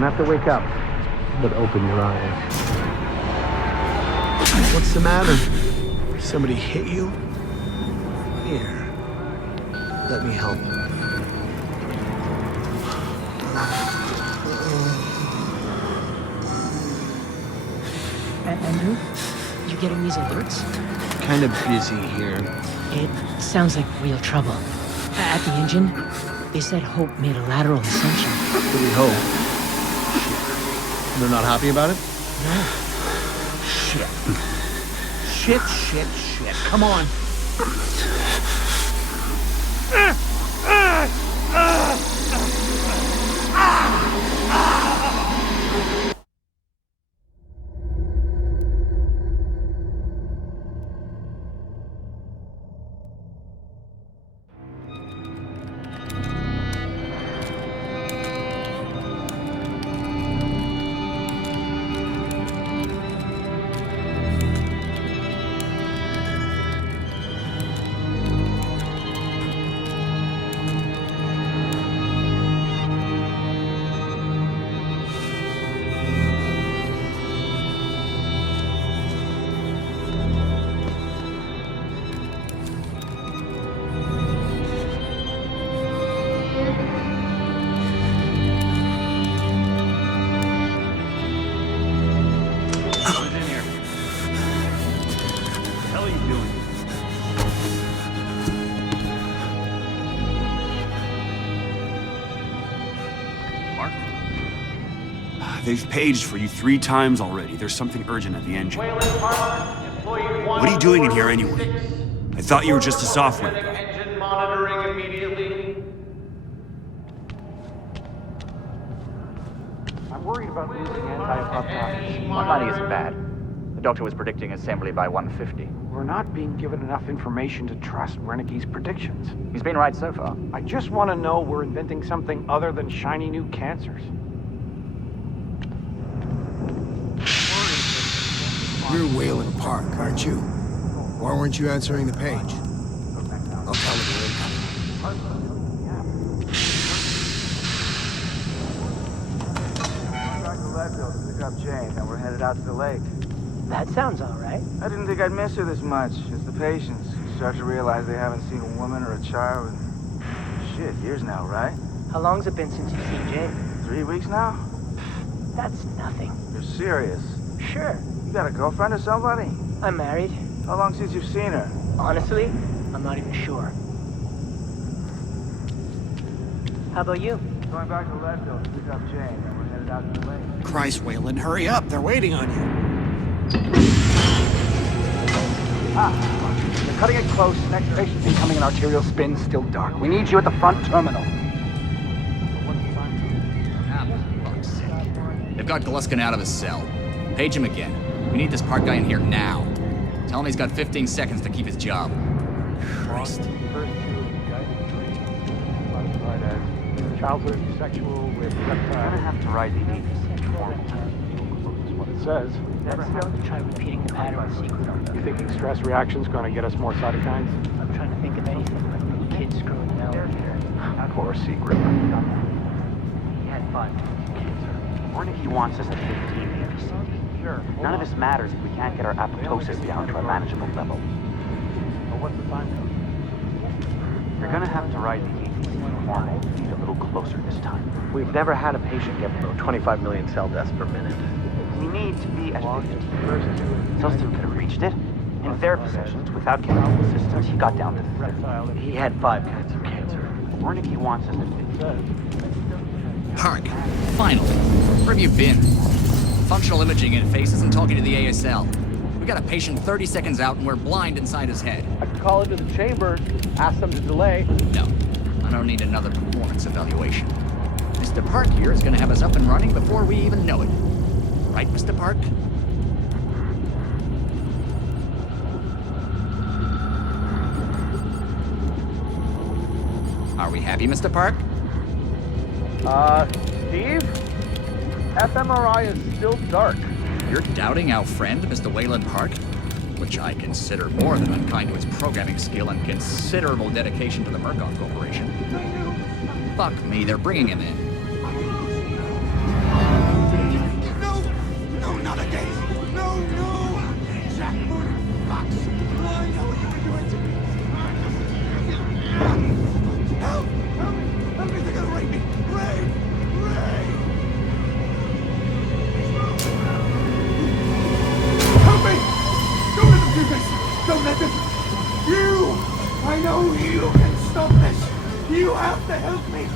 don't have to wake up, but open your eyes. What's the matter? Somebody hit you? Here. Let me help. Andrew, you getting these alerts? Kind of busy here. It sounds like real trouble. At the engine, they said Hope made a lateral ascension. What do we hope? They're not happy about it? No. Shit. Shit. Come on. They've paged for you 3 times already. There's something urgent at the engine. What are you doing in here anyway? I thought you were just a software guy. Engine monitoring immediately. I'm worried about losing anti-apoptosis. 190 isn't bad. The doctor was predicting assembly by 150. We're not being given enough information to trust Wernicke's predictions. He's been right so far. I just want to know we're inventing something other than shiny new cancers. You're Whalen Park, aren't you? Why weren't you answering the page? I'll tell them we're incoming. Back to Leadville to pick up Jane, and we're headed out to the lake. That sounds all right. I didn't think I'd miss her this much. It's the patients who start to realize they haven't seen a woman or a child in, shit, years now, right? How long's it been since you've seen Jane? 3 weeks now? That's nothing. You're serious? Sure. You got a girlfriend or somebody? I'm married. How long since you've seen her? Honestly, I'm not even sure. How about you? Going back to Leadville to pick up Jane, and we're headed out to the lake. Christ, Whalen, hurry up. They're waiting on you. They're cutting it close. Next patient's incoming in arterial spin, still dark. We need you at the front terminal. Fuck's sake. They've got Gluskin out of his cell. Page him again. We need this Park guy in here now. Tell him he's got 15 seconds to keep his job. Christ. Classified as childhood sexual with reptile. Gonna have to write the That's what it says. Try repeating the pattern secret. You thinking stress reaction's going to get us more cytokines? I'm trying to think of anything like kids screwing out. Poor secret. He had 5 cancer. Wernicke wants us at 15 ABCD. Sure. None of this matters if we can't get our apoptosis down to a manageable level. Well, what's the time code? You're gonna have to ride the ABCD hormone feed a little closer this time. We've never had a patient get below 25 million cell deaths per minute. We need to be at 15. Sulston could have reached it. In therapy sessions, without chemical assistance, he got down to 30. He had 5 kinds of cancer. Wernicke wants us at 15. Park, finally. Where have you been? Functional imaging interfaces and talking to the ASL. We got a patient 30 seconds out and we're blind inside his head. I could call into the chamber, ask them to delay. No, I don't need another performance evaluation. Mr. Park here is gonna have us up and running before we even know it. Right, Mr. Park? Are we happy, Mr. Park? Steve? fMRI is still dark. You're doubting our friend, Mr. Whalen Park? Which I consider more than unkind to his programming skill and considerable dedication to the Murkoff Corporation. Fuck me, they're bringing him in. have to help me!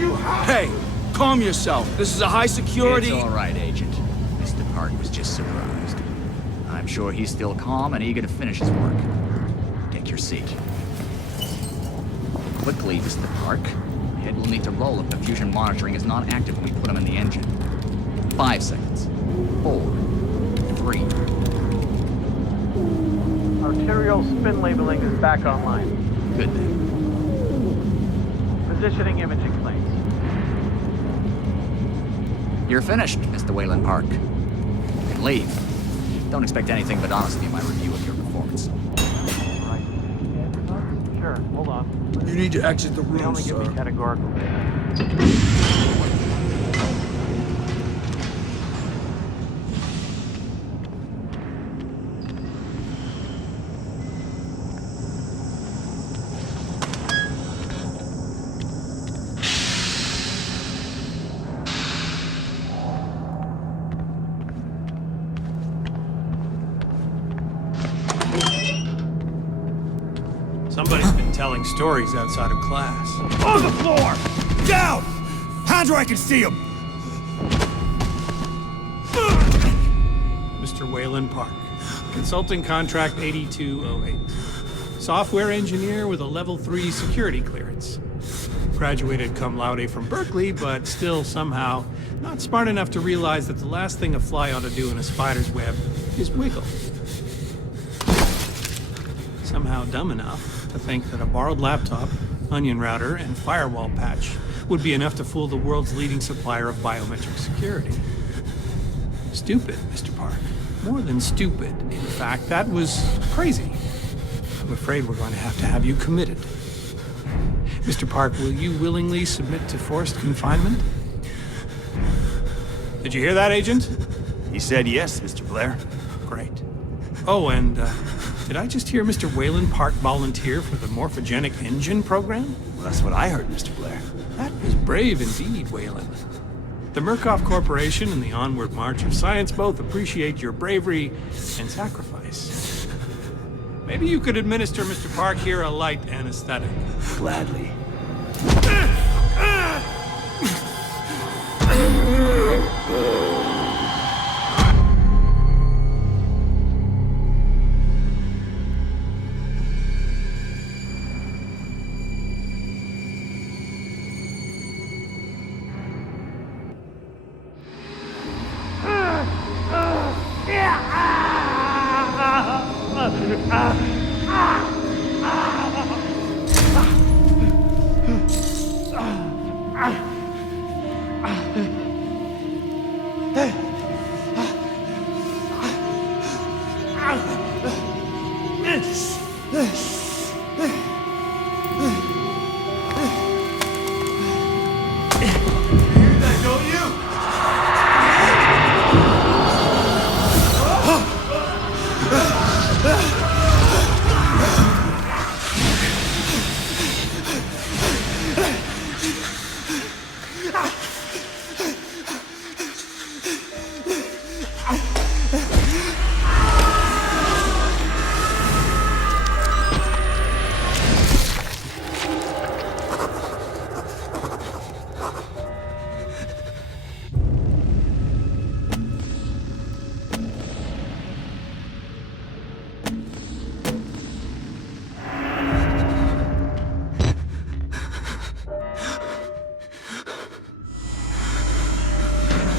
You have Hey, calm yourself. This is a high security... It's all right, Agent. Mr. Park was just surprised. I'm sure he's still calm and eager to finish his work. Take your seat. Quickly, Mr. Park. Head will need to roll if the fusion monitoring is not active when we put him in the engine. 5 seconds. 4, 3. Arterial spin labeling is back online. Good then. Positioning imaging planes. You're finished, Mr. Wayland Park. You can leave. Don't expect anything but honesty in my review of your performance. Right. Sure, hold on. You need to exit the They room, only give me sir. categorical data. Somebody's been telling stories outside of class. On the floor! Down! Hands where I can see them! Mr. Wayland Park, consulting contract 8208. Software engineer with a level 3 security clearance. Graduated cum laude from Berkeley, but still somehow not smart enough to realize that the last thing a fly ought to do in a spider's web is wiggle. Somehow dumb enough to think that a borrowed laptop, onion router, and firewall patch would be enough to fool the world's leading supplier of biometric security. Stupid, Mr. Park. More than stupid. In fact, that was crazy. I'm afraid we're going to have you committed. Mr. Park, will you willingly submit to forced confinement? Did you hear that, Agent? He said yes, Mr. Blair. Great. Oh, and did I just hear Mr. Wayland Park volunteer for the morphogenic engine program? Well, that's what I heard, Mr. Blair. That was brave indeed, Wayland. The Murkoff Corporation and the Onward March of Science both appreciate your bravery and sacrifice. Maybe you could administer Mr. Park here a light anesthetic. Gladly.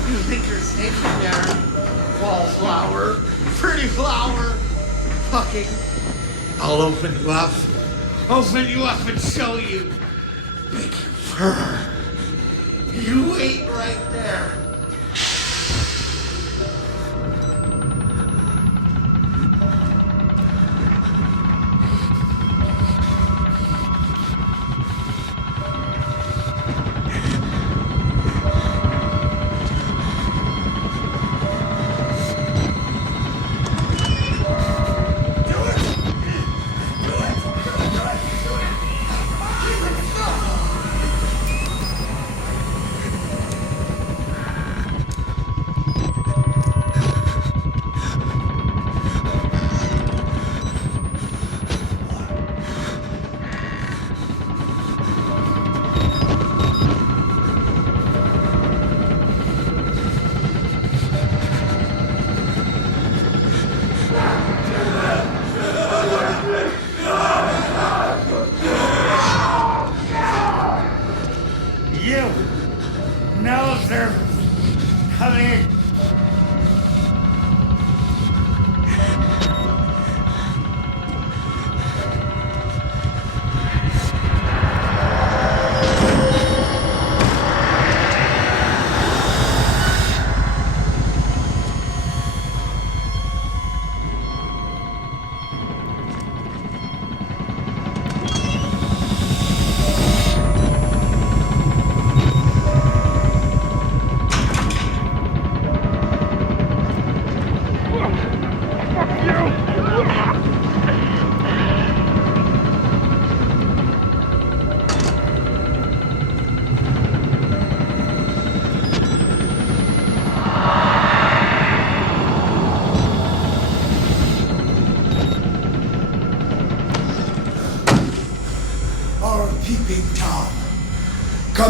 You think you're safe in there? Wallflower, pretty flower, fucking. I'll open you up. Open you up and show you. Make you purr. You wait right there.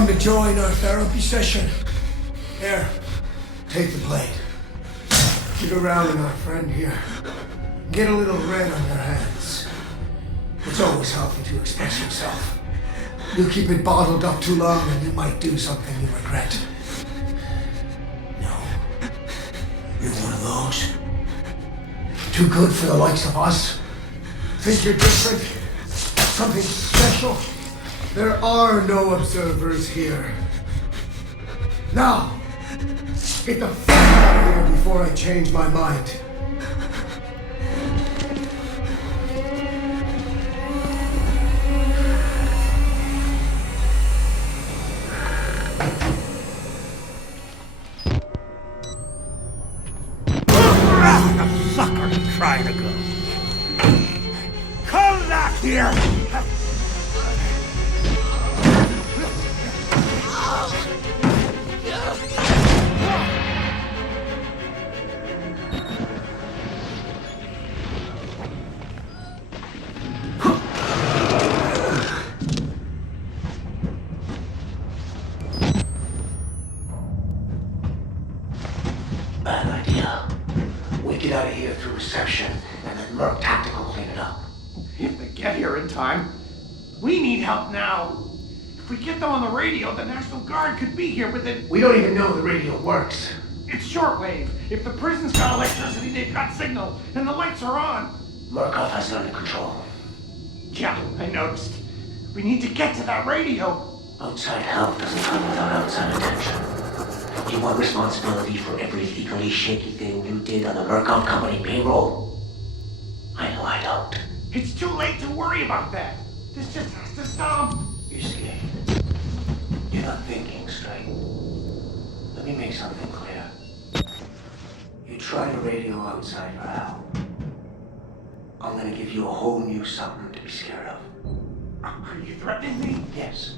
come to join our therapy session? Here, take the blade. Get around in our friend here. Get a little red on your hands. It's always healthy to express yourself. You keep it bottled up too long and you might do something you regret. No. You're one of those. Too good for the likes of us. Think you're different? Something special? There are no observers here. Now, get the fuck out of here before I change my mind. Where the fuck are you trying to go? Come back here! Bad idea. We get out of here through reception, and then Merc Tactical clean it up. If they get here in time, we need help now. If we get them on the radio, the National Guard could be here within... We don't even know the radio works. It's shortwave. If the prison's got electricity, they've got signal, and the lights are on. Murkoff has it under control. Yeah, I noticed. We need to get to that radio. Outside help doesn't come without outside attention. You want responsibility for every legally shaky thing you did on the Murkoff Company payroll? I know I don't. It's too late to worry about that. This just has to stop. You're scared. You're not thinking straight. Let me make something clear. You try to radio outside for help. I'm gonna give you a whole new something to be scared of. Are you threatening me? Yes.